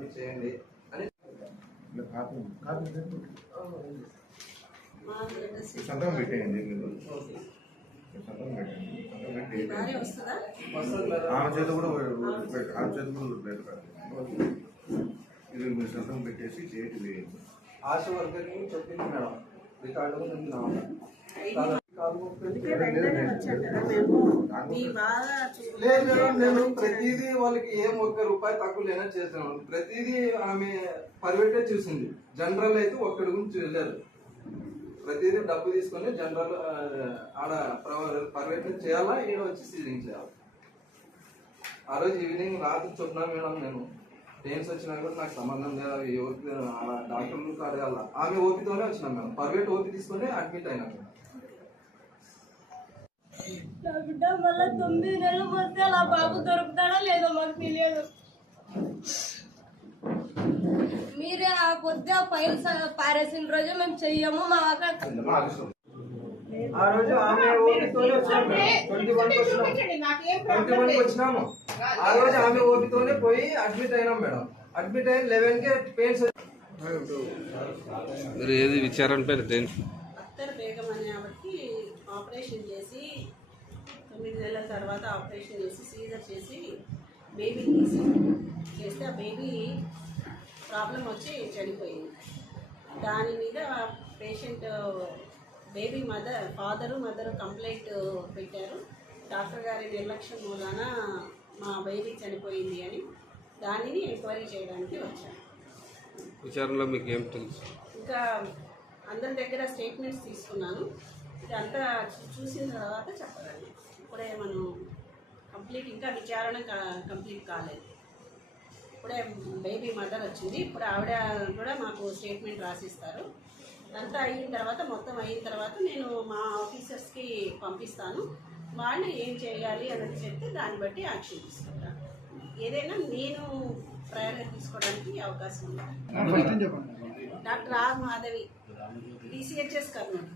మీరు చేయండి అని సంతకం పెట్టేయండి మీరు. సంతకం పెట్టండి. సంతకం పెట్టి ఆమె చేత కూడా. ఆమె చేత కూడా. ఇది మీరు సంతకం పెట్టేసి డేట్ వేయండి. ఆశ వర్కర్కి చెప్పింది మేడం. రికార్డు ఉంది నా వద్ద. కాలు- కాలు నొప్పి. అందుకే వెంటనే వచ్చాం కదా మేము. మీ బాధ చూ- లేదు మేడం నేను ప్రతిదీ వాళ్ళకి ఏం ఒక్క రూపాయి తక్కువ లేనని చేస్తున్నాను. ప్రతిదీ ఆమె పరిపెట్టే చూసింది. జనరల్ అయితే ఒక్కడి గురించి చూడలేదు ప్రతిదీ డబ్బు తీసుకొని జనరల్ ఆడ పరిపెట్టే చేయాలా? ఈడ వచ్చి సీలింగ్ చేయాలి? ఆ రోజు ఈవినింగ్ రాత్రి చెప్పినా మేడం నేను. పెయిన్స్ వచ్చినా కూడా నాకు సంబంధం లేదు. అవి డాక్టర్లకు అడగాల ఆమె ఓపితోనే వచ్చినా మేడం. ప్రైవేట్ ఓపి తీసుకొని అడ్మిట్ అయినా నా బిడ్డ మళ్ళా తొమ్మిది నెలలు పోతే అలా బాబు దొరుకుతాడా లేదో మాకు తెలియదు. మీరే ఆ పొద్దు ఆ స- పారేసిన రోజు మేము చెయ్యము మా ఆఫీస్లో. ఆ రోజు ఆమె ఓపితోనే వచ్చినాం ట్వంటీ వన్ వచ్చినాం ట్వంటీ వన్ వచ్చినాము. ఆ రోజు ఆమె ఓపితోనే పోయి అడ్మిట్ అయినాం మేడం. అడ్మిట్ అయిన లెవెన్ కే పెయిన్స్ మీరు ఏది విచారణ పేరు దేని అత్తర్ బేగం అనే ఆవిడకి ఆపరేషన్ చేసి తొమ్మిది నెలల తర్వాత ఆపరేషన్ చేసి సీజర్ చేసి బేబీ తీసి చేస్తే ఆ బేబీ ప్రాబ్లం వచ్చి చనిపోయింది. దాని మీద patient baby mother father mother complaint పెట్టారు. డాక్టర్ గారి నిర్లక్ష్యం మూలాన మా బేబీ చనిపోయింది అని దానిని ఎంక్వైరీ చేయడానికి వచ్చాను. విచారణలో మీకు ఏం తెలుసు? ఇంకా అందరి దగ్గర స్టేట్మెంట్స్ తీసుకున్నాను. ఇదంతా చూసిన తర్వాత చెప్పగలను. ఇప్పుడే మనం కంప్లీట్ ఇంకా విచారణ కంప్లీట్ కాలేదు. ఇప్పుడే బేబీ మదర్ వచ్చింది. ఇప్పుడు ఆవిడ కూడా మాకు స్టేట్మెంట్ రాసిస్తారు. అంతా అయిన తర్వాత మొత్తం అయిన తర్వాత నేను మా ఆఫీసర్స్కి పంపిస్తాను. వాళ్ళు ఏం చేయాలి అన్నది చెప్తే దాన్ని బట్టి యాక్షన్ తీసుకుంటాను ఏదైనా నేను ప్రయారిటీ తీసుకోవడానికి అవకాశం ఉంది. Doctor R Madhavi DCHS Kurnool.